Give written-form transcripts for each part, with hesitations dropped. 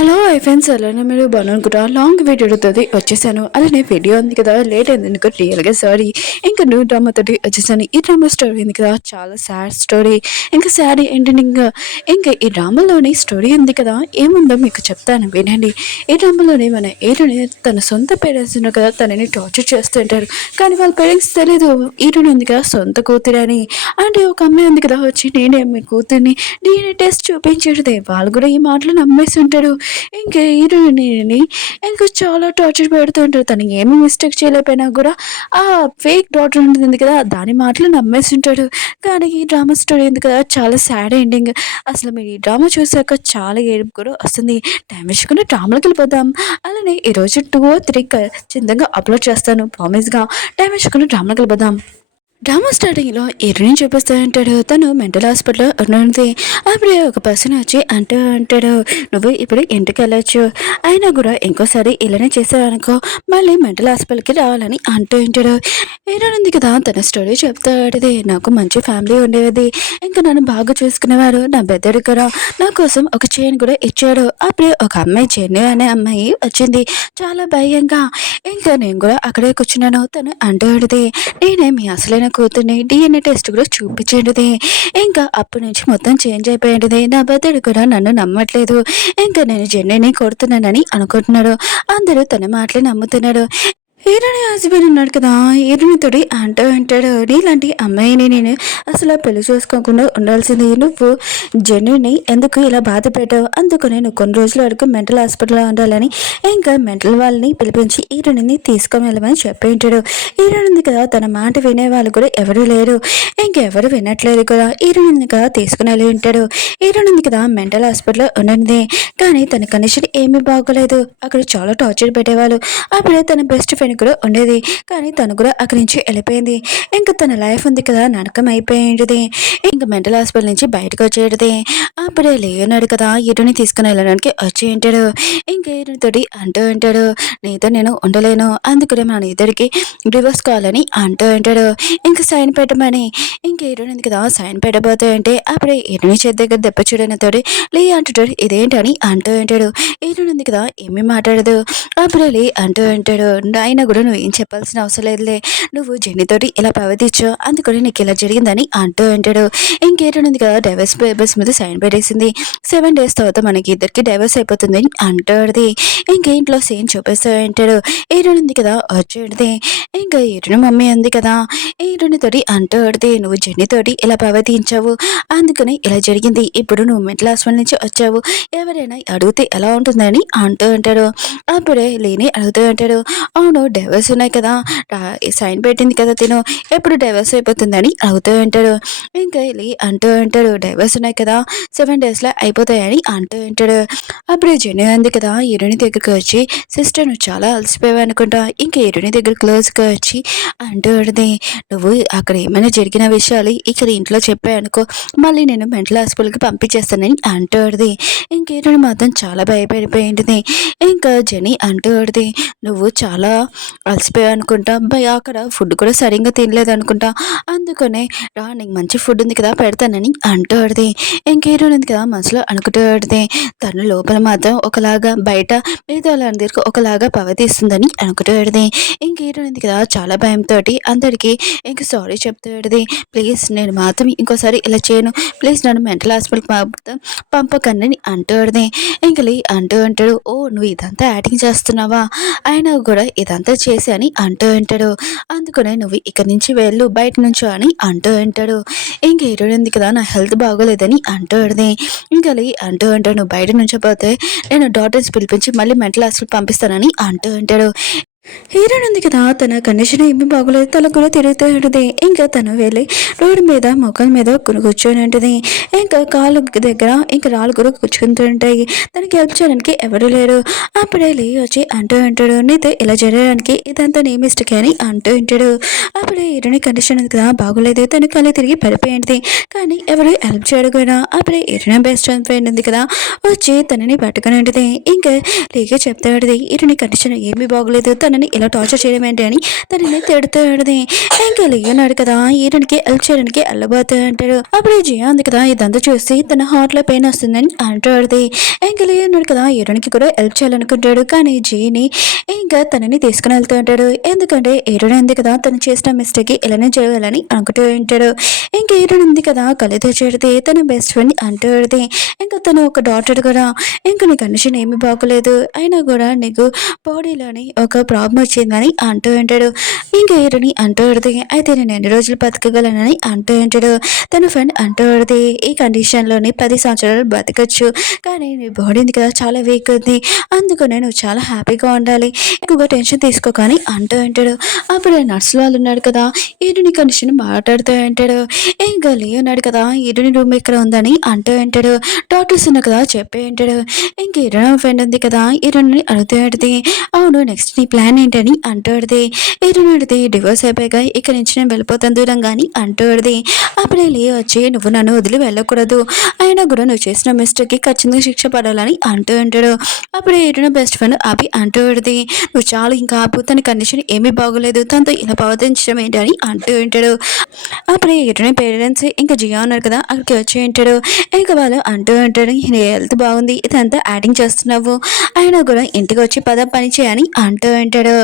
Hello friends అలానే మీరు బాగున్నాను లాంగ్ వీడియో అడుగుతుంది వచ్చేసాను అలానే వీడియో ఉంది కదా లేట్ అయింది ఎందుకు రియల్గా సారీ ఇంకా న్యూ డ్రామా తోటి వచ్చేసాను ఈ డ్రామా స్టోరీ ఉంది కదా చాలా సాడ్ స్టోరీ ఇంకా సాడ్ ఏంటంటే ఇంకా ఈ డ్రామాలోని స్టోరీ ఉంది కదా ఏముందో మీకు చెప్తాను వినండి ఈ డ్రామాలోని మన హీరోని తన సొంత పేరెంట్స్ ఉన్నారు కదా తనని టార్చర్ చేస్తుంటారు కానీ వాళ్ళ పేరెంట్స్ తెలియదు హీరోని ఉంది కదా సొంత కూతురని అంటే ఒక అమ్మాయి ఉంది కదా వచ్చి నేనే మీ కూతుర్ని డిఎన్ఏ టెస్ట్ చూపించేది వాళ్ళు కూడా ఈ మాటలు నమ్మేసి ఉంటాడు ఇంకా హీరోయిన్ని ఇంకా చాలా టార్చర్ పెడుతుంటారు తను ఏమి మిస్టేక్ చేయలేకపోయినా కూడా ఆ ఫేక్ డాక్టర్ ఉంటుంది కదా దాని మాటలు నమ్మేస్తుంటాడు కానీ ఈ డ్రామా స్టోరీ ఉంది కదా చాలా సాడ్ ఎండింగ్ అసలు మీరు ఈ డ్రామా చూసాక చాలా ఏడుపు కూడా వస్తుంది టైం వేసుకుని డ్రామాలకు వెళ్ళిపోదాం అలానే ఈరోజు 2 or 3 ఖచ్చితంగా అప్లోడ్ చేస్తాను ప్రామిస్గా టైం వేసుకుని డ్రామాలకు వెళ్ళిపోదాం డ్రామా స్టార్టింగ్లో ఎరుని చూపిస్తూ ఉంటాడు తను మెంటల్ హాస్పిటల్లో ఉన్నది అప్పుడే ఒక పర్సన్ వచ్చి అంటాడు నువ్వు ఇప్పుడు ఇంటికి వెళ్ళొచ్చు అయినా కూడా ఇంకోసారి ఇలానే చేసావనుకో మళ్ళీ మెంటల్ హాస్పిటల్కి రావాలని అంటూ ఉంటాడు ఏనుంది కదా తన స్టోరీ చెప్తాడు నాకు మంచి ఫ్యామిలీ ఉండేది ఇంకా నన్ను బాగా చూసుకునేవారు నా బెద్దడు కూడా నా కోసం ఒక చైన్ కూడా ఇచ్చాడు అప్పుడే ఒక అమ్మాయి చెన్ను అనే అమ్మాయి వచ్చింది చాలా భయంగా ఇంకా నేను కూడా అక్కడే కూర్చున్నాను తను అంటాడుది నేనే మీ అసలైన కూతుర్ని డిఎన్ఏ టెస్ట్ కూడా చూపించేది ఇంకా అప్పటి నుంచి మొత్తం చేంజ్ అయిపోయేది నా బద్దడు కూడా నన్ను నమ్మట్లేదు ఇంకా నేను జెన్నీని కొడుతున్నానని అనుకుంటున్నాడు అందరూ తన మాటలు నమ్ముతున్నాడు హీరోని హస్బెండ్ ఉన్నాడు కదా హీరోనితోటి అంటాడు నీలాంటి అమ్మాయిని నేను అసలు పెళ్లి చేసుకోకుండా ఉండాల్సింది నువ్వు జెన్యుని ఎందుకు ఇలా బాధ పెట్టావు అందుకని నువ్వు కొన్ని రోజుల వరకు మెంటల్ హాస్పిటల్లో ఉండాలని ఇంకా మెంటల్ వాళ్ళని పిలిపించి హీరోని తీసుకొని వెళ్ళమని చెప్పేంటాడు హీరోని కదా తన మాట వినే వాళ్ళు కూడా ఎవరు లేరు ఇంకెవరు వినట్లేదు కదా హీరోని కదా తీసుకుని వెళ్ళి ఉంటాడు హీరోని కదా మెంటల్ హాస్పిటల్లో ఉన్నది కానీ తన కండిషన్ ఏమీ బాగోలేదు అక్కడ చాలా టార్చర్ పెట్టేవాళ్ళు అప్పుడే తన బెస్ట్ ఫ్రెండ్ కూడా ఉండేది కానీ తను కూడా అక్కడి నుంచి వెళ్ళిపోయింది ఇంకా తన లైఫ్ ఉంది కదా నరకం అయిపోయింది ఇంకా మెంటల్ హాస్పిటల్ నుంచి బయటకు వచ్చేది అప్పుడే లేనాడు కదా హీరోని తీసుకుని వెళ్ళడానికి వచ్చి ఉంటాడు ఇంకా హీరోతోటి అంటూ ఉంటాడు నీతో నేను ఉండలేను అందుకనే మన ఇద్దరికి డివోర్స్ కావాలని అంటూ ఉంటాడు ఇంకా సైన్ పెట్టమని ఇంకా హీరోని ఉంది కదా సైన్ పెట్టబోతే అంటే అప్పుడే హీరోని చేతి దగ్గర దెబ్బ చూడనితోటి లే అంటాడు ఇదేంటని అంటూ ఉంటాడు హీరోని ఉంది కదా ఏమీ మాట్లాడదు అప్పుడే లే అంటూ ఉంటాడు ఆయన కూడా నువ్వు ఏం చెప్పాల్సిన అవసరం లేదులే నువ్వు జెన్నీతోటి ఇలా ప్రవర్తించావు అందుకని నీకు ఇలా జరిగిందని అంటూ ఉంటాడు ఇంకేటనుంది కదా డైవర్స్ పేపర్స్ మీద సైన్ పెట్టేసింది 7 days తర్వాత మనకి ఇద్దరికి డైవర్స్ అయిపోతుంది అంటాడుది ఇంకేంట్లో సేమ్ చూపిస్తూ ఉంటాడు ఏడునుంది కదా వచ్చేది ఇంకా ఏడుని మమ్మీ ఉంది కదా ఏడునితోటి అంటాడుది నువ్వు జెన్నీతోటి ఇలా ప్రవర్తించావు అందుకని ఇలా జరిగింది ఇప్పుడు నువ్వు మెంటల్ హాస్పిటల్ నుంచి వచ్చావు ఎవరైనా అడిగితే ఎలా ఉంటుందని అంటూ ఉంటాడు అప్పుడే లేని అడుగుతూ ఉంటాడు అవును డైవర్స్ ఉన్నాయి కదా సైన్ పెట్టింది కదా తిను ఎప్పుడు డైవర్స్ అయిపోతుందని అడుగుతూ ఉంటాడు ఇంకా వెళ్ళి అంటూ ఉంటాడు డైవర్స్ ఉన్నాయి కదా 7 daysలో అయిపోతాయని అంటూ ఉంటాడు అప్పుడు జెన్నీ ఉంది కదా హీరోని దగ్గరికి వచ్చి సిస్టర్ నువ్వు చాలా అలసిపోయావు అనుకుంటా ఇంకా హీరోని దగ్గర క్లోజ్గా వచ్చి అంటూ ఉంటుంది నువ్వు అక్కడ ఏమైనా జరిగిన విషయాలు ఇక్కడ ఇంట్లో చెప్పాయనుకో మళ్ళీ నేను మెంటల్ హాస్పిటల్కి పంపించేస్తానని అంటూ ఉంటుంది ఇంక హీరోని మాత్రం చాలా భయపడిపోయింది ఇంకా జెన్నీ అంటూ ఉంటుంది నువ్వు చాలా అలసిపోయావు అనుకుంటా అక్కడ ఫుడ్ కూడా సరిగ్గా తినలేదు అనుకుంటా అందుకనే రా నీకు మంచి ఫుడ్ ఉంది కదా పెడతానని అంటూ ఆడితే ఇంకేరోని ఉంది కదా మనసులో అనుకుంటూ ఆడితే తను లోపల మాత్రం ఒకలాగా బయట మిగతా వాళ్ళందరికీ ఒకలాగా ప్రవర్తిస్తుందని అనుకుంటూ ఆడితే ఇంకేరోని ఉంది కదా చాలా భయంతో అందరికీ ఇంక సారీ చెప్తూ ఆడితే ప్లీజ్ నేను మాత్రం ఇంకోసారి ఇలా చేయను ప్లీజ్ నన్ను మెంటల్ హాస్పిటల్కి పంపకండి అంటూ ఆడితే ఇంకలి అంటూ అంటాడు ఓ నువ్వు ఇదంతా యాక్టింగ్ చేస్తున్నావా అయినా కూడా ఇదంతా చేసి అని అంటూ ఉంటాడు అందుకనే నువ్వు ఇక్కడి నుంచి వెళ్ళు బయట నుంచో అని అంటూ ఉంటాడు ఇంక ఏడుంది కదా నా హెల్త్ బాగోలేదని అంటూ అడిది ఇంకా అంటూ అంటాడు నువ్వు బయట నుంచో పోతే నేను డాక్టర్స్ పిలిపించి మళ్ళీ మెంటల్ హాస్పిటల్ పంపిస్తానని అంటూ ఉంటాడు హీరోయిన్ ఉంది కదా తన కండిషన్ ఏమీ బాగోలేదు తల కూడా తిరుగుతూ ఉంటుంది ఇంకా తను వెళ్ళి రోడ్డు మీద మొక్కల మీద కూర్చొని ఉంటుంది ఇంకా కాలు దగ్గర ఇంకా రాళ్ళు కూడా కూర్చుకుంటూ ఉంటాయి తనకి హెల్ప్ చేయడానికి ఎవరు లేరు అప్పుడే వచ్చి అంటూ ఉంటాడు నీతో ఇలా జరగడానికి ఇదంతా నీ మిస్టేక్ అని అంటూ ఉంటాడు అప్పుడే హీరోయిన్ కండిషన్ ఉంది కదా బాగోలేదు తను కళ్ళు తిరిగి పడిపోయింది కానీ ఎవరు హెల్ప్ చేయడు కూడా అప్పుడే హీరోయిన్ బెస్ట్ ఫ్రెండ్ ఉంది కదా వచ్చి తనని పట్టుకుని ఉంటుంది ఇంకా లేక చెప్తాడు హీరోయిన్ కండిషన్ ఏమీ బాగోలేదు తనని తనని ఇలా టార్చర్ చేయడం ఏంటి అని తనని తిడుతూ ఉంటుంది. ఇంకా లియోనాడు కదా హీరోనికి హెల్ప్ చేయడానికి వెళ్ళబోతూ అంటాడు. అప్పుడు జియా ఉంది కదా ఇదంతా చూసి తన హార్ట్ లో పెయిన్ వస్తుందని అంటాడు. ఇంకా లియోనాడు కదా హీరోనికి కూడా హెల్ప్ చేయాలనుకుంటాడు. కానీ జీని ఇంకా తనని తీసుకుని వెళ్తూ ఉంటాడు. ఎందుకంటే హీరోయిన్ ఉంది కదా తను చేసిన మిస్టేక్ ఇలానే చేయాలని అనుకుంటూ ఉంటాడు. ఇంకా హీరోయిన్ ఉంది కదా కళ్ళతో చేడితే తన బెస్ట్ ఫ్రెండ్ అంటాడు. ఇంకా తను ఒక డాక్టర్ కూడా ఇంకా నీ కండిషన్ ఏమీ బాగోలేదు అయినా కూడా నీకు బాడీలోని ఒక ప్రాబ్లం వచ్చిందని అంటూ ఉంటాడు. ఇంకా హీరోని అంటాడు. అయితే నేను ఎన్ని రోజులు బతకగలనని అంటూ ఉంటాడు. తన ఫ్రెండ్ అంటాడు ఈ కండిషన్లోని 10 సంవత్సరాలు బతకచ్చు కానీ నీ బాడీ ఉంది కదా చాలా వీక్ ఉంది అందుకు నేను చాలా హ్యాపీగా ఉండాలి ఎక్కువగా టెన్షన్ తీసుకోకని అంటూ ఉంటాడు. అప్పుడు నర్సు వాళ్ళు ఉన్నాడు కదా ఈడుని కండిషన్ మాట్లాడుతూ ఉంటాడు. ఇంకా ఉన్నాడు కదా ఈడుని రూమ్ ఎక్కడ ఉందని అంటూ ఉంటాడు. డాక్టర్స్ ఉన్నా కదా చెప్పే ఉంటాడు. ఇంక ఈరున ఫ్రెండ్ ఉంది కదా ఈరుని అడుగుతూ ఉంటుంది. అవును నెక్స్ట్ నీ ప్లాన్ ఏంటని అంటూ ఉంటుంది. ఈరుని అడిగితే డివోర్స్ అయిపోయాక ఇక్కడ నుంచి నేను వెళ్ళిపోతాను దూరంగా అని అంటూ ఉంటుంది. అప్పుడే వచ్చి నువ్వు నన్ను వదిలి వెళ్ళకూడదు అయినా కూడా నువ్వు చేసిన మిస్టేక్కి ఖచ్చితంగా శిక్ష పడాలని అంటూ ఉంటాడు. అప్పుడే ఈరున బెస్ట్ ఫ్రెండ్ ఆపి అంటూ ఉంటుంది. నువ్వు చాలా ఇంకా ఆపు తన కండిషన్ ఏమీ బాగోలేదు తనతో ఇలా ప్రవర్తించడం ఏంటని అంటూ ఉంటాడు. అప్పుడే ఈరుని పేరెంట్స్ ఇంకా జియా ఉన్నారు కదా అక్కడికి వచ్చి ఉంటాడు. ఇంకా వాళ్ళు అంటూ ఉంటాడు నీ హెల్త్ బాగుంది ఇదంతా యాడింగ్ చేస్తున్నావు అయినా కూడా ఇంటికి వచ్చి పని చేయని అంటూ ఉంటాడు.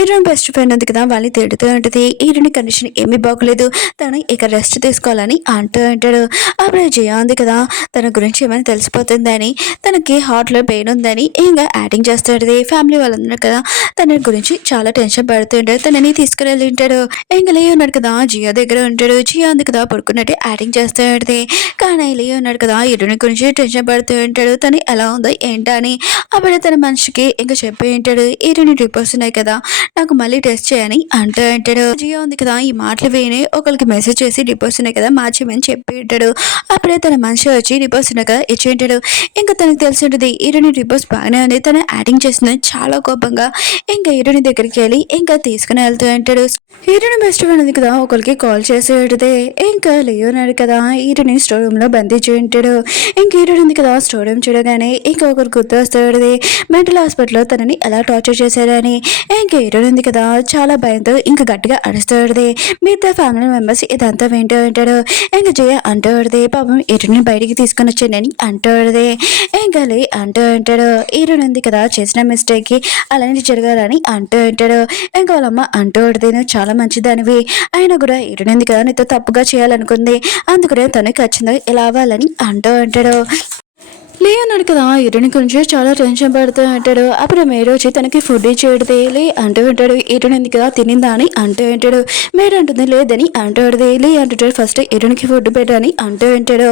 ఈరుని బెస్ట్ ఫ్రెండ్ ఉంది కదా వాళ్ళని తిడుతూ ఉంటుంది. ఈరుని కండిషన్ ఏమీ బాగోలేదు తను ఇక రెస్ట్ తీసుకోవాలని అంటూ ఉంటాడు. అప్పుడే జియా ఉంది కదా తన గురించి ఏమైనా తెలిసిపోతుందని తనకి హార్ట్లో పెయిన్ ఉందని ఇంకా యాడింగ్ చేస్తాడు. ఫ్యామిలీ వాళ్ళందరూ కదా తన గురించి చాలా టెన్షన్ పడుతుంటాడు. తనని తీసుకుని ఉంటాడు. ఇంకా ఉన్నాడు కదా జియా దగ్గర ఉంటాడు. జియా ఉంది కదా పడుకున్నట్టు యాడింగ్ చేస్తాడు. కానీ ఉన్నాడు కదా ఈరుని గురించి టెన్షన్ పడుతూ ఉంటాడు. తను ఎలా ఉందో ఏంటని అప్పుడే తన మనిషికి ఇంకా చెప్పి ఉంటాడు. ఈరుని రిపోర్ట్స్ ఉన్నాయి కదా నాకు మళ్ళీ టెస్ట్ చేయని అంటూ ఉంటాడు. జియా ఉంది కదా ఈ మాటలు విని ఒకరికి మెసేజ్ చేసి రిపోర్ట్స్ ఉన్నాయి కదా మార్చేమని చెప్పి ఉంటాడు. అప్పుడే తన మనిషి వచ్చి రిపోర్ట్స్ ఉన్నాయి కదా ఇచ్చి ఉంటాడు. ఇంకా తనకు తెలిసి ఉంటుంది ఈరుని రిపోర్ట్స్ బాగానే ఉంది తను యాడింగ్ చేసిందని చాలా కోపంగా ఇంకా హీరోని దగ్గరికి వెళ్ళి ఇంకా తీసుకుని వెళ్తూ ఉంటాడు. హీరోని బెస్ట్ ఫ్రెండ్ ఉంది కదా ఒకరికి కాల్ చేసి పెడితే ఇంకా ఉన్నాడు కదా హీరోని స్టోర్ రూమ్ లో బంధించి ఉంటాడు. ఇంక హీరోని ఉంది కదా స్టోర్ రూమ్ చూడగానే ఇంకా ఒకరు గుర్తు వస్తాడు మెంటల్ హాస్పిటల్లో తనని ఎలా టార్చర్ చేశారని. ఇంకా హీరోని ఉంది కదా చాలా భయంతో ఇంకా గట్టిగా అరుస్తాడు. మిగతా ఫ్యామిలీ మెంబర్స్ ఇదంతా వింటూ ఉంటాడు. ఇంకా జయ అంటాడు పాపం హీరోని బయటికి తీసుకొని వచ్చానని అంటాడు. ఇంకా అంటూ ఉంటాడు హీరోని ఉంది కదా చేసిన మిస్టేక్ కి అలాంటి జరగాలని అంటూ ఉంటాడు. ఇంకా వాళ్ళమ్మ అంటూ ఉంటుంది నువ్వు చాలా మంచిదానివి అయినా కూడా హీరోని కదా నీతో తప్పుగా చేయాలనుకుంది అందుకనే తను ఖచ్చితంగా ఇలా అవ్వాలని అంటూ ఉంటాడు. ఉన్నాడు కదా హీరోని గురించి చాలా టెన్షన్ పడుతూ ఉంటాడు. అప్పుడు మేరు వచ్చి తనకి ఫుడ్ ఇచ్చేది అంటూ ఉంటాడు. హీరోని ఉంది కదా తినిందా అని అంటూ ఉంటాడు. మేరు అంటుంది లేదని అంటాడు. అంటుంటాడు ఫస్ట్ హీరోనికి ఫుడ్ పెట్టని అంటూ ఉంటాడు.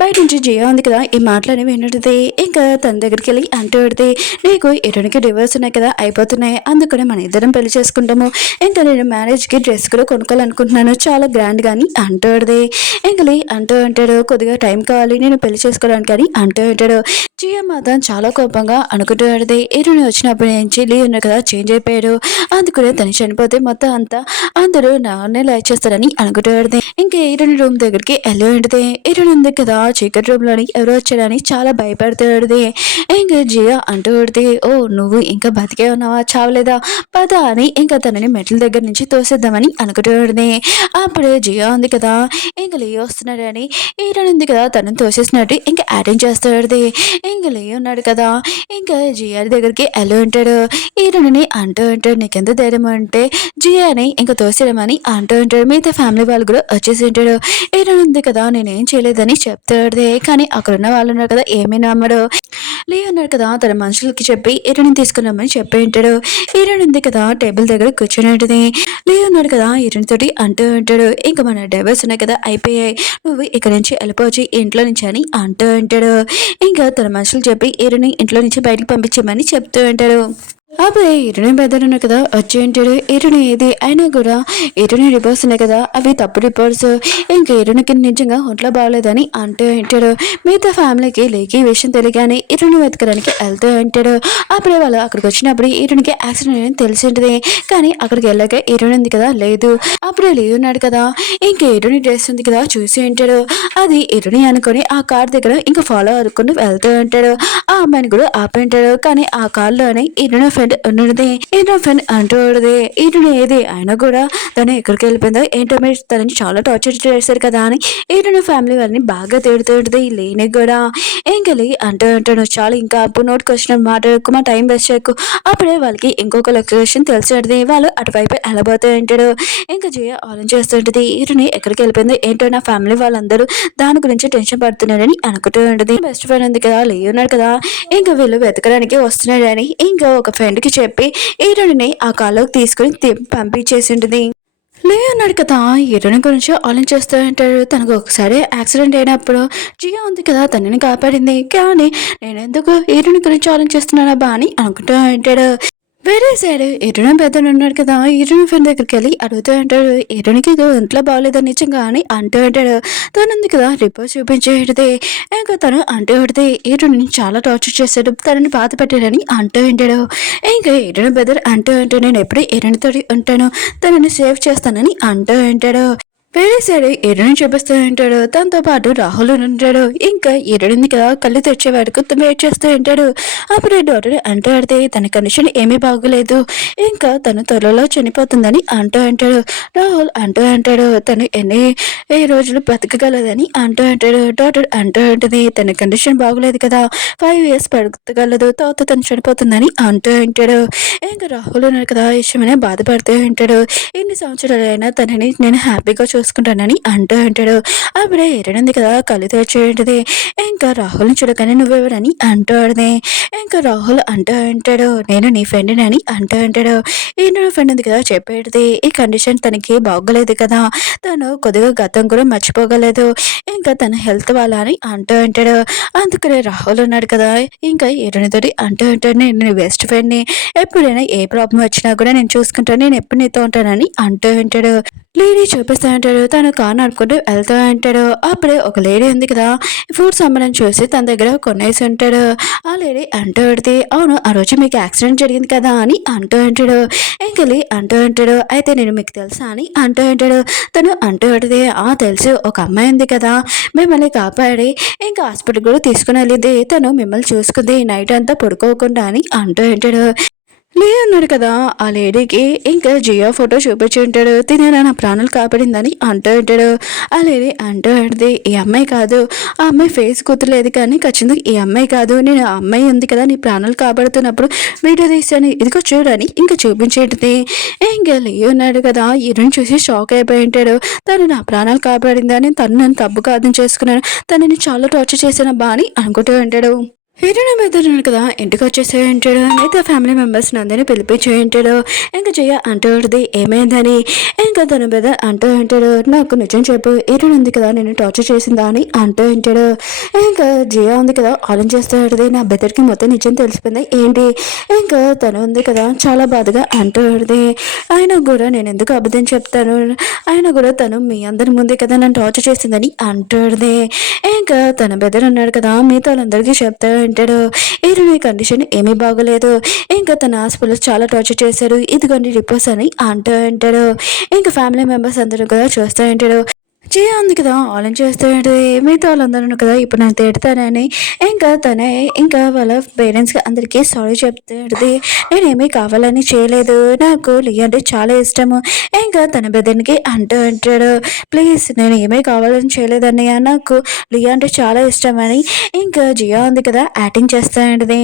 బయట నుంచి జియా ఉంది కదా ఈ మాటలని వింటుంది. ఇంకా తన దగ్గరికి వెళ్ళి అంటూ ఉంటుంది నీకు హీరోనికి డివోర్స్ ఉన్నాయి కదా అయిపోతున్నాయి అందుకనే మన ఇద్దరం పెళ్లి చేసుకుంటాము ఇంకా నేను మ్యారేజ్కి డ్రెస్ కూడా కొనుక్కోవాలనుకుంటున్నాను చాలా గ్రాండ్ గాని అంటాడు. ఇంకా అంటూ ఉంటాడు కొద్దిగా టైం కావాలి నేను పెళ్లి చేసుకోవడానికి అని అంటూ ఉంటాడు. జియా మాత్రం చాలా కోపంగా అనుకుంటాడు. హీరోని వచ్చినప్పటి నుంచి ఉన్నారు కదా చేంజ్ అయిపోయాడు అందుకనే తను చనిపోతే మొత్తం అంతా అందరూ నాన్నే లైక్ చేస్తారని అనుకుంటాడు. ఇంకా హీరోని రూమ్ దగ్గరికి వెళ్ళి ఉంటుంది. హీరోని ఉంది కదా చీకటి రూమ్ లోని ఎవరో వచ్చాడని చాలా భయపడుతాడు. ఇంకా జియా అంటూ ఉంటుంది ఓ నువ్వు ఇంకా బతికే ఉన్నావా చావలేదా పద అని ఇంకా తనని మెట్ల దగ్గర నుంచి తోసేద్దామని అనుకుంటాడు. అప్పుడే జియా ఉంది కదా ఇంకా వస్తున్నాడని హీరోని ఉంది కదా తనని తోసేసినట్టు ఇంకా యాడింగ్ చేస్తాడు. ఇంకా ఉన్నాడు కదా ఇంకా జియా దగ్గరికి వెళ్ళి ఉంటాడు. హీరోని అంటూ ఉంటాడు నీకెంత ధైర్యం అంటే జియాని ఇంకా తోసేయమని అంటూ ఉంటాడు. మిగతా ఫ్యామిలీ వాళ్ళు కూడా వచ్చేసి ఉంటాడు. హీరోని ఉంది కదా నేనేం చేయలేదని చెప్తాడు. కానీ అక్కడ ఉన్న వాళ్ళు ఉన్నారు కదా ఏమీ నమ్మడు. ఉన్నాడు కదా తన మనుషులకి చెప్పి హీరోని తీసుకున్నామని చెప్పి ఉంటాడు. హీరోని ఉంది కదా టేబుల్ దగ్గర కూర్చొని ఉంటుంది. ఉన్నాడు కదా హీరోని తోటి అంటూ ఉంటాడు ఇంకా మన డైవర్స్ ఉన్నాయి కదా అయిపోయాయి నువ్వు ఇక్కడ నుంచి వెళ్ళిపోవచ్చు ఇంట్లో నుంచి అని అంటూ ఉంటాడు. ఇంకా తన మనుషులు చెప్పి హీరోని ఇంట్లో నుంచి బయటకు పంపించమని చెప్తూ ఉంటాడు. అప్పుడు హీరోని బెదరున్నాయి కదా వచ్చి ఉంటాడు. హీరోని ఏది అయినా కూడా హీరోని రిపోర్ట్స్ ఉన్నాయి కదా అవి తప్పు రిపోర్ట్స్ ఇంకా హీరోనికి నిజంగా ఒంట్లో బాగోలేదని అంటూ ఉంటాడు. మిగతా ఫ్యామిలీకి లేకి ఈ విషయం తెలియగానే హీరోని వెతకడానికి వెళ్తూ ఉంటాడు. అప్పుడే వాళ్ళు అక్కడికి వచ్చినప్పుడు హీరోనికి యాక్సిడెంట్ అని తెలిసి ఉంటుంది. కానీ అక్కడికి వెళ్ళాక హీరోని ఉంది కదా లేదు. అప్పుడే ఉన్నాడు కదా ఇంకా హీరోని డ్రెస్ ఉంది కదా చూసి ఉంటాడు. అది హీరోని అనుకొని ఆ కార్ దగ్గర ఇంకా ఫాలో అనుకుని వెళ్తూ ఉంటాడు. ఆ అమ్మాయిని కూడా ఆపి ఉంటాడు. కానీ ఆ కార్లోనే హీరోని ఫ్రెండ్ ఉన్నది. ఈయన ఫ్రెండ్ అంటూ ఉండదు, ఈయన ఏది అయినా కూడా తను ఎక్కడికి వెళ్ళిపోయిందో ఏంటో, మీరు తనని చాలా టార్చర్ చేశారు కదా అని ఈయన ఫ్యామిలీ వాళ్ళని బాగా తిడుతూ ఉంటుంది. లేని కూడా ఇంకెళ్ళి అంటూ ఉంటాను, చాలు ఇంకా అప్పుడు నోటికి వచ్చిన మాట్లాడుకు, మా టైం వేస్ట్ చేయకు. అప్పుడే వాళ్ళకి ఇంకొక లొకేషన్ తెలిసి వాళ్ళు అటువైపు వెళ్ళబోతూ ఉంటాడు. ఇంకా జయ ఆలోచిస్తుంటది, ఈయనని ఎక్కడికి వెళ్ళిపోయిందో ఏంటో, నా ఫ్యామిలీ వాళ్ళందరూ దాని గురించి టెన్షన్ పడుతున్నారని అనుకుంటూ ఉంటుంది. బెస్ట్ ఫ్రెండ్ ఉంది కదా, లే ఉన్నాడు కదా, ఇంకా వీళ్ళు వెతకడానికి వస్తున్నాడని ఇంకా ఒక ఫ్రెండ్కి చెప్పి ఈరుడిని ఆ కాలోకి తీసుకుని పంపించేసి ఉంటుంది. లే అన్నాడు కదా, ఈరుని గురించి ఆలోచిస్తూ ఉంటాడు. తనకు ఒకసారి యాక్సిడెంట్ అయినప్పుడు జియా ఉంది కదా తనని కాపాడింది, కానీ నేనెందుకు ఈరుని గురించి ఆలోచిస్తున్నానా బా అని అనుకుంటూ ఉంటాడు. వేరే సైడ్ ఎరుణ పెద్దను ఉన్నాడు కదా, ఎరుణ ఫ్రెండ్ దగ్గరికి వెళ్ళి అడుగుతూ ఉంటాడు, ఎరునికి ఇంట్లో బాగోలేదని నిజంగా అని అంటూ ఉంటాడు. తను ఉంది కదా రిపోర్ట్ చూపించేది, ఇంకా తను అంటూ ఉంటుంది ఎరుణ్ని చాలా టార్చర్ చేశాడు, తనని బాధ పెట్టాడని అంటూ ఉంటాడు. ఇంకా ఎరుణ పెద్దలు అంటూ ఉంటాడు, నేను ఎప్పుడు ఎరుణితో ఉంటాను, తనని సేవ్ చేస్తానని అంటూ ఉంటాడు. వేరే సైడ్ ఎరుని చూపిస్తూ ఉంటాడు, తనతో పాటు రాహుల్ ఉంటాడు. ఇంకా ఎరుడింది కదా, కళ్ళు తెచ్చే వరకు వెయిట్ చేస్తూ ఉంటాడు. అప్పుడు డాక్టర్ అంటూ ఆడితే తన కండిషన్ ఏమీ బాగోలేదు, ఇంకా తను త్వరలో చనిపోతుందని అంటూ అంటాడు. రాహుల్ అంటూ అంటాడు, తను ఏ రోజులు బతకగలదని అంటూ అంటాడు. డాక్టర్ అంటూ ఉంటుంది, తన కండిషన్ బాగోలేదు కదా, 5 years బతకగలదు, తర్వాత తను చనిపోతుందని అంటూ ఉంటాడు. ఇంకా రాహుల్ ఉన్నాడు కదా, ఇష్టమనే బాధపడుతూ ఉంటాడు. ఎన్ని సంవత్సరాలైనా తనని నేను హ్యాపీగా చూసుకుంటానని అంటూ ఉంటాడు. అప్పుడే ఎరడింది కదా, కళ్ళు తెచ్చేది. ఇంకా రాహుల్ని చూడగానే నువ్వెవరని అంటూ ఆడది. ఇంకా రాహుల్ అంటూ ఉంటాడు, నేను నీ ఫ్రెండ్ని అని అంటూ ఉంటాడు. ఈయన ఫ్రెండ్ ఉంది కదా చెప్పేది, ఈ కండిషన్ తనకి బాగోలేదు కదా, తను కొద్దిగా గతం కూడా మర్చిపోగలేదు, ఇంకా తన హెల్త్ వాళ్ళ అని అంటూ ఉంటాడు. అందుకనే రాహుల్ ఉన్నాడు కదా, ఇంకా ఎరునితోటి అంటూ ఉంటాడు, నేను నీ బెస్ట్ ఫ్రెండ్ని, ఎప్పుడైనా ఏ ప్రాబ్లం వచ్చినా కూడా నేను చూసుకుంటాను, నేను ఎప్పుడు నీతో ఉంటానని అంటూ ఉంటాడు. లేడీ చూపిస్తూ ఉంటాడు, తను కార్ నడుపుకుంటూ వెళ్తూ ఉంటాడు. అప్పుడే ఒక లేడీ ఉంది కదా, ఫ్రూట్స్ అమ్మడం చూసి తన దగ్గర కొనేసి ఉంటాడు. ఆ లేడీ అంటూ ఉంటుంది, అవును ఆ రోజు మీకు యాక్సిడెంట్ జరిగింది కదా అని అంటూ ఉంటాడు. ఇంకెళ్ళి అంటూ ఉంటాడు, అయితే నేను మీకు తెలుసా అని అంటూ ఉంటాడు. తను అంటూ ఉంటుంది, తెలుసు, ఒక అమ్మాయి ఉంది కదా మిమ్మల్ని కాపాడి ఇంకా హాస్పిటల్ కూడా తీసుకుని వెళ్ళింది, తను మిమ్మల్ని చూసుకుంది నైట్ అంతా పడుకోకుండా అని అంటూ ఉంటాడు. లే అన్నాడు కదా, ఆ లేడీకి ఇంకా జియో ఫోటో చూపించి ఉంటాడు, తినేనా నా ప్రాణాలు కాపాడిందని అంటూ ఉంటాడు. ఆ లేడీ అంటూ ఉంటుంది, ఈ అమ్మాయి కాదు, ఆ అమ్మాయి ఫేస్ గుర్తులేదు కానీ ఖచ్చితంగా ఈ అమ్మాయి కాదు, నేను ఆ అమ్మాయి ఉంది కదా నీ ప్రాణాలు కాపాడుతున్నప్పుడు వీడియో తీసాను, ఇదిగో చూడని ఇంకా చూపించేటిది. ఇంకా లే ఉన్నాడు కదా, ఈయనని చూసి షాక్ అయిపోయి ఉంటాడు. తను నా ప్రాణాలు కాపాడిందని, తను నన్ను తప్పు అర్థం చేసుకున్నాను, తనని చాలా టార్చర్ చేశాను బా అని అనుకుంటూ ఉంటాడు. హీరోయిన్ పెద్దన్నాడు కదా, ఇంటికి వచ్చేసే ఉంటాడు. మిగతా ఫ్యామిలీ మెంబర్స్ అందరినీ పిలిపించే ఉంటాడు. ఇంకా జయ అంటూ ఉంటుంది, ఏమైందని. ఇంకా తన పెద్ద అంటూ ఉంటాడు, నాకు నిజం చెప్పు, హీరోయిన్ ఉంది కదా నేను టార్చర్ చేసిందా అని అంటూ ఉంటాడు. ఇంకా జయ ఉంది కదా ఆలోచిస్తూ ఉంటుంది, నా బెదర్కి మొత్తం నిజం తెలిసిపోయింది ఏంటి. ఇంకా తను ఉంది కదా చాలా బాధగా అంటూ ఉంటుంది, ఆయన కూడా నేను ఎందుకు అబద్ధం చెప్తాను, ఆయన కూడా తను మీ అందరి ముందే కదా నన్ను టార్చర్ చేసిందని అంటూ ఉంటుంది. ఇంకా తన బెదర్ అన్నాడు కదా, మిగతా వాళ్ళందరికీ చెప్తా అంటాడు, ఈ కండిషన్ ఏమీ బాగోలేదు, ఇంకా తన హాస్పిటల్ చాలా టార్చర్ చేశారు, ఇదిగోండి రిపోర్ట్స్ అని అంటూ అంటాడు. ఇంకా ఫ్యామిలీ మెంబర్స్ అందరూ కూడా చూస్తూ ఉంటాడు. జయ ఉంది కదా ఆలోచిస్తూ ఉంటుంది, మిగతా వాళ్ళందరూ కదా ఇప్పుడు నేను తిడతానని ఇంకా తనే ఇంకా వాళ్ళ పేరెంట్స్కి అందరికీ సారీ చెప్తూ ఉంటుంది, నేనేమీ కావాలని చేయలేదు, నాకు లియా అంటే చాలా ఇష్టము. ఇంకా తన బెదర్నికి అంటూ అంటాడు, ప్లీజ్ నేను ఏమీ కావాలని చేయలేదన్నయ్య, నాకు లియా అంటే చాలా ఇష్టమని ఇంకా జియా ఉంది కదా యాక్టింగ్ చేస్తూ ఉంటుంది.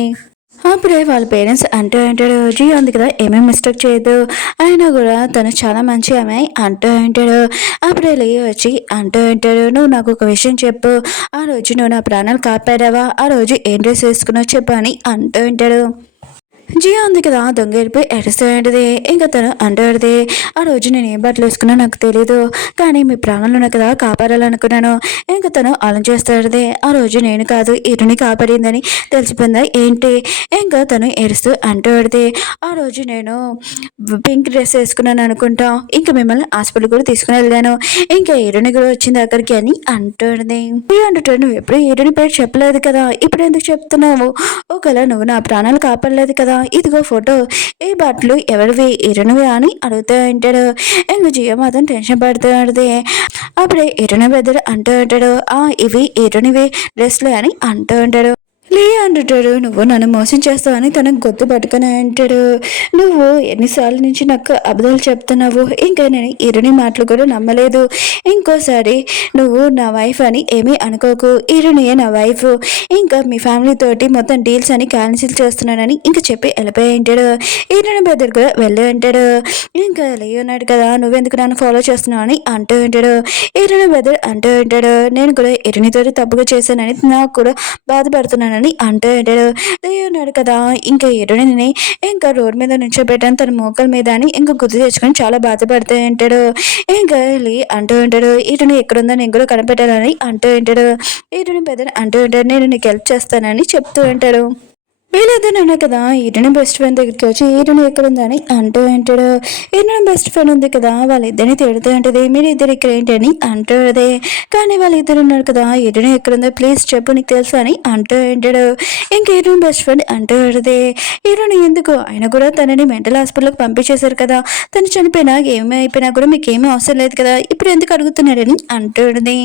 అప్పుడే వాళ్ళ పేరెంట్స్ అంటూ అంటాడు, జియో ఉంది కదా ఏమేమి మిస్టేక్ చేయదు, అయినా కూడా తను చాలా మంచి అమ్మాయి అంటూ అంటాడు. అప్పుడే లేయో వచ్చి అంటూ అంటాడు, నువ్వు నాకు ఒక విషయం చెప్పు, ఆ రోజు నువ్వు నా ప్రాణాలు కాపాడావా, ఆ రోజు ఏం డ్రెస్ వేసుకున్నావు చెప్పు అని అంటూ అంటాడు. జియో ఉంది కదా దొంగ వెళ్ళిపోయి ఏడుస్తూ ఉంటుంది. ఇంకా తను అంటాడుది, ఆ రోజు నేను ఏం బట్టలు వేసుకున్నా నాకు తెలీదు, కానీ మీ ప్రాణాలను కదా కాపాడాలనుకున్నాను. ఇంకా తను ఆలోచిస్తాడుది, ఆ రోజు నేను కాదు ఇరుని కాపాడిందని తెలిసిపోయిందా ఏంటి. ఇంకా తను ఏడుస్తూ అంటాడుది, ఆ రోజు నేను పింక్ డ్రెస్ వేసుకున్నాను అనుకుంటా, ఇంకా మిమ్మల్ని హాస్పిటల్ కూడా తీసుకుని వెళ్ళాను, ఇంకా ఇరుని కూడా వచ్చింది అక్కడికి అని అంటాడుది. అంటాడు, నువ్వు ఎప్పుడు ఇరుని పేరు చెప్పలేదు కదా, ఇప్పుడు ఎందుకు చెప్తున్నావు, ఒకవేళ నువ్వు నా ప్రాణాలు కాపాడలేదు కదా, ఇదిగో ఫోటో, ఈ బట్టలు ఎవరివి ఇరునివి అని అడుగుతూ ఉంటాడు. ఇంకా జియో మాత్రం టెన్షన్ పడుతూ ఉంటుంది. అప్పుడే ఇరుని బెదరు అంటూ ఉంటాడు, ఇవి ఇరునివి డ్రెస్లు అని అంటూ ఉంటాడు. లే అంటాడు, నువ్వు నన్ను మోసం చేస్తావని తనకు గుర్తు పట్టుకుని అంటాడు, నువ్వు ఎన్నిసార్లు నుంచి నాకు అబద్ధాలు చెప్తున్నావు, ఇంకా నేను ఇరుని మాటలు కూడా నమ్మలేదు, ఇంకోసారి నువ్వు నా వైఫ్ అని ఏమీ అనుకోకు, ఇరునియే నా వైఫ్, ఇంకా మీ ఫ్యామిలీ తోటి మొత్తం డీల్స్ అని క్యాన్సిల్ చేస్తున్నానని ఇంకా చెప్పి వెళ్ళిపోయి ఉంటాడు. ఇరుని బెదర్ కూడా వెళ్ళి ఉంటాడు. ఇంకా లేయి ఉన్నాడు కదా, నువ్వెందుకు నన్ను ఫాలో చేస్తున్నావు అని అంటూ ఉంటాడు. ఇరుని బెదర్ అంటూ ఉంటాడు, నేను కూడా ఇరునితో తప్పుగా చేశానని నాకు కూడా బాధపడుతున్నానని అంటూ ఉంటాడు. లేయి ఉన్నాడు కదా, ఇంకా ఇరుని ఇంకా రోడ్ మీద నుంచోబెట్టాను తన మోకల మీద అని ఇంకా గుర్తు తెచ్చుకొని చాలా బాధపడుతూ ఉంటాడు. ఇంకా లీ అంటూ ఉంటాడు, ఇటుని ఎక్కడుందో నేను కూడా కనిపెట్టాలని అంటూ ఉంటాడు. ఇటుని బెదర్ అంటూ ఉంటాడు, నేను నీకు హెల్ప్ చేస్తానని చెప్తూ ఉంటాడు. వీళ్ళిద్దరు అన్నా కదా, ఈటని బెస్ట్ ఫ్రెండ్ దగ్గరికి వచ్చి ఈటని ఎక్కడుందని అంటూ అంటాడు. ఈటని బెస్ట్ ఫ్రెండ్ ఉంది కదా, వాళ్ళిద్దరిని తిడుతూ ఉంటుంది, మీరు ఇద్దరు ఇక్కడ ఏంటని అంటుంది. కానీ వాళ్ళిద్దరు ఉన్నారు కదా, ఈటని ఎక్కడుందో ప్లీజ్ చెప్పు నీకు తెలుసు అని అంటూ అంటాడు. ఇంకా ఈటని బెస్ట్ ఫ్రెండ్ అంటూ ఉంటుంది, ఈటని ఎందుకు ఆయన కూడా తనని మెంటల్ హాస్పిటల్కి పంపించేశారు కదా, తను చనిపోయినా ఏమీ అయిపోయినా కూడా మీకు ఏమీ అవసరం లేదు కదా, ఇప్పుడు ఎందుకు అడుగుతున్నాడని అంటుంది.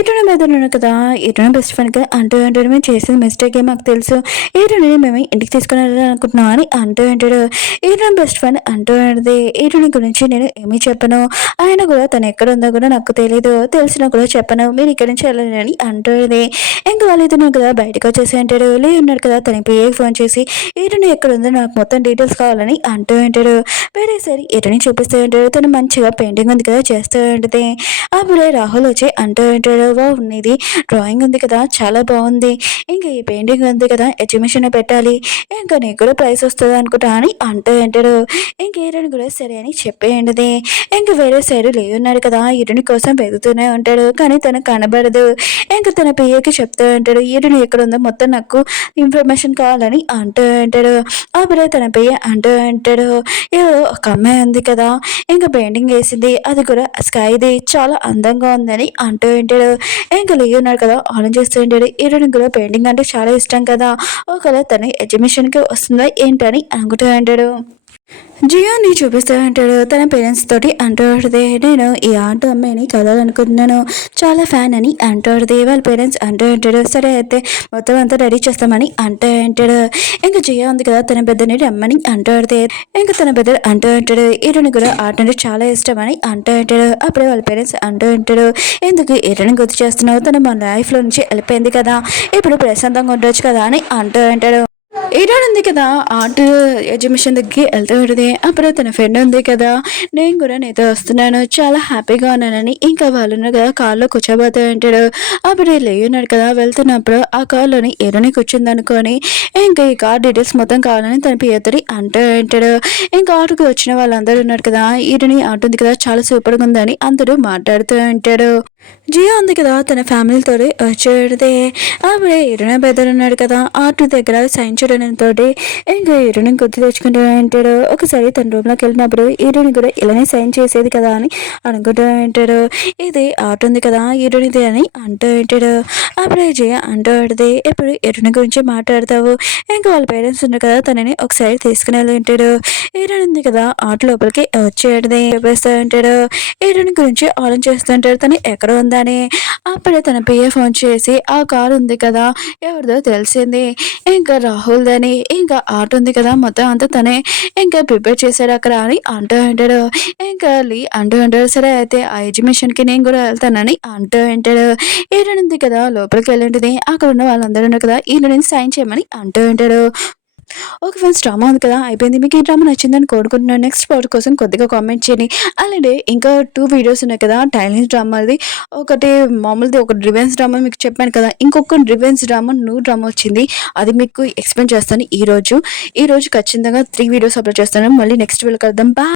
ఈటని మీద ఉన్నాడు కదా, ఈటని బెస్ట్ ఫ్రెండ్ అంటూ అంటాడు, మేము చేసిన మిస్టేక్ మాకు తెలుసు, ఈటని మేము ఇంటికి తీసుకుని వెళ్ళాలనుకుంటున్నాం అని అంటూ ఉంటాడు. ఈటని బెస్ట్ ఫ్రెండ్ అంటూ ఉంటుంది, ఈటని గురించి నేను ఏమీ చెప్పను, ఆయన కూడా తను ఎక్కడ ఉందో కూడా నాకు తెలియదు, తెలిసినా కూడా చెప్పను, మీరు ఇక్కడి నుంచి వెళ్ళాలి అని అంటుంది. ఇంకా వాళ్ళు కదా బయటకు వచ్చేసి అంటాడు. లే ఉన్నాడు కదా, తన పిఏకి ఫోన్ చేసి ఈటని ఎక్కడ ఉందో నాకు మొత్తం డీటెయిల్స్ కావాలని అంటూ ఉంటాడు. వేరేసారి ఈటని చూపిస్తూ ఉంటాడు, తను మంచిగా పెయింటింగ్ ఉంది కదా చేస్తూ ఉంటుంది. అప్పుడే రాహుల్ వచ్చి అంటూ ఉంటాడు, ఇది డ్రాయింగ్ ఉంది కదా చాలా బాగుంది, ఇంకా ఈ పెయింటింగ్ ఉంది కదా ఎగ్జిబిషన్ పెట్టాలి, ఇంకా నీకు కూడా ప్రైజ్ వస్తుంది అనుకుంటా అని అంటూ అంటాడు. ఇంకేరని కూడా సరే అని చెప్పేయండి. ఇంక వేరే సైడ్ లేవున్నాడు కదా, ఈరుని కోసం వెతుతూనే ఉంటాడు, కానీ తనకు కనబడదు. ఇంకా తన పిఏకి చెప్తూ ఉంటాడు, ఈరుని ఎక్కడ ఉందో మొత్తం నాకు ఇన్ఫర్మేషన్ కావాలని అంటూ అంటాడు. అప్పుడే తన పియ్య అంటూ అంటాడు, ఎవరో ఒక అమ్మాయి ఉంది కదా, ఇంకా పెయింటింగ్ వేసింది, అది కూడా స్కైది చాలా అందంగా ఉందని అంటూ ఉంటాడు. ఇంకా లేవున్నాడు కదా ఆలోచిస్తూ ఉంటాడు, ఈరుని కూడా పెయింటింగ్ అంటే చాలా ఇష్టం కదా, ఒకవేళ తను ఎగ్జిబిషన్కి వస్తుందా ఏంటని అనుకుంటూ ఉంటాడు. జియోని చూపిస్తూ ఉంటాడు, తన పేరెంట్స్ తోటి అంటాడుదే, నేను ఈ ఆటో అమ్మాయిని కదాలనుకుంటున్నాను, చాలా ఫ్యాన్ అని అంటాడుది. వాళ్ళ పేరెంట్స్ అంటూ ఉంటాడు, సరే అయితే మొత్తం అంతా రెడీ చేస్తామని అంటూ ఉంటాడు. ఇంకా జియో ఉంది కదా, తన పెద్దని రమ్మని అంటాడుది. ఇంకా తన పెద్ద అంటూ ఉంటాడు, ఈరుని కూడా ఆట అంటే చాలా ఇష్టం అని అంటూ ఉంటాడు. అప్పుడే వాళ్ళ పేరెంట్స్ అంటూ ఉంటాడు, ఎందుకు ఈరుని గుర్తు చేస్తున్నావు, తను మన లైఫ్లో నుంచి వెళ్ళిపోయింది కదా, ఇప్పుడు ప్రశాంతంగా ఉండొచ్చు కదా అని అంటూ ఉంటాడు. ఈరోజు ఉంది కదా, ఆర్ట్ ఎగ్జిబిషన్ దగ్గరికి వెళ్తూ ఉంటుంది. అప్పుడు తన ఫ్రెండ్ ఉంది కదా, నేను కూడా నీతో వస్తున్నాను, చాలా హ్యాపీగా ఉన్నానని ఇంకా వాళ్ళు ఉన్నారు కదా కార్లో కూర్చోబోతూ ఉంటాడు. అప్పుడు లేయున్నాడు కదా, వెళ్తున్నప్పుడు ఆ కార్లోని ఎరుని కూర్చుంది అనుకొని ఇంకా ఈ కార్ డీటెయిల్స్ మొత్తం కావాలని తన పియతడి అంటూ ఉంటాడు. ఇంకా ఆటోకి వచ్చిన వాళ్ళందరూ ఉన్నారు కదా, ఈరుని ఆట ఉంది కదా చాలా సూపర్గా ఉందని అందరూ మాట్లాడుతూ ఉంటాడు. జియో ఉంది కదా, తన ఫ్యామిలీతో వచ్చేది. అప్పుడే ఇరుని బెదర్ ఉన్నాడు కదా, ఆటో దగ్గర సైన్ చూడడంతో ఇంకా ఇరుని గుర్తు తెచ్చుకుంటూ ఉంటాడు. ఒకసారి తన రూమ్లోకి వెళ్ళినప్పుడు ఇరుని కూడా ఇలానే సైన్ చేసేది కదా అని అనుకుంటూ ఉంటాడు. ఇది ఆటో ఉంది కదా ఇరునిది అని అంటూ ఉంటాడు. అప్పుడే జియో అంటూ ఉంటుంది, ఇప్పుడు ఇరుని గురించి మాట్లాడతావు, ఇంకా వాళ్ళ పేరెంట్స్ ఉన్నారు కదా తనని ఒకసారి తీసుకుని వెళ్ళి ఉంటాడు. ఇరుని ఉంది కదా ఆటో లోపలికి వచ్చేది చెప్పేస్తూ ఉంటాడు. ఇరుని గురించి ఆలోచిస్తుంటాడు, తను ఎక్కడ ఉందని. అప్పుడే తన పిఏ ఫోన్ చేసి ఆ కారు ఉంది కదా ఎవరిదో తెలిసింది, ఇంకా రాహుల్దని, ఇంకా ఆటో ఉంది కదా మొత్తం అంతా తనే ఇంకా ప్రిపేర్ చేశాడు అక్కడ అని అంటూ ఉంటాడు. ఇంకా లీ అంటూ ఉంటాడు, సరే అయితే ఆ ఎగ్జిబిషన్కి నేను కూడా వెళ్తానని అంటూ ఉంటాడు. ఈయనుంది కదా లోపలికి వెళ్ళింటిది, అక్కడ ఉన్న వాళ్ళందరూ ఉన్నారు కదా ఈయన సైన్ చేయమని అంటూ ఉంటాడు. ఓకే ఫ్రెండ్స్, డ్రామా ఉంది కదా అయిపోయింది. మీకు ఈ డ్రామా నచ్చిందని కోరుకుంటున్నాను. నెక్స్ట్ పార్ట్ కోసం కొద్దిగా కామెంట్ చేయండి. అలాగే ఇంకా 2 వీడియోస్ ఉన్నాయి కదా, టైలింగ్ డ్రామాది ఒకటి, మామూలుది ఒక రివెన్స్ డ్రామా మీకు చెప్పాను కదా, ఇంకొక రివెన్స్ డ్రామా న్యూ డ్రామా వచ్చింది, అది మీకు ఎక్స్ప్లెయిన్ చేస్తాను. ఈ రోజు ఖచ్చితంగా 3 వీడియోస్ అప్లోడ్ చేస్తాను. మళ్ళీ నెక్స్ట్ వీడియో కలుద్దాం. బాయ్.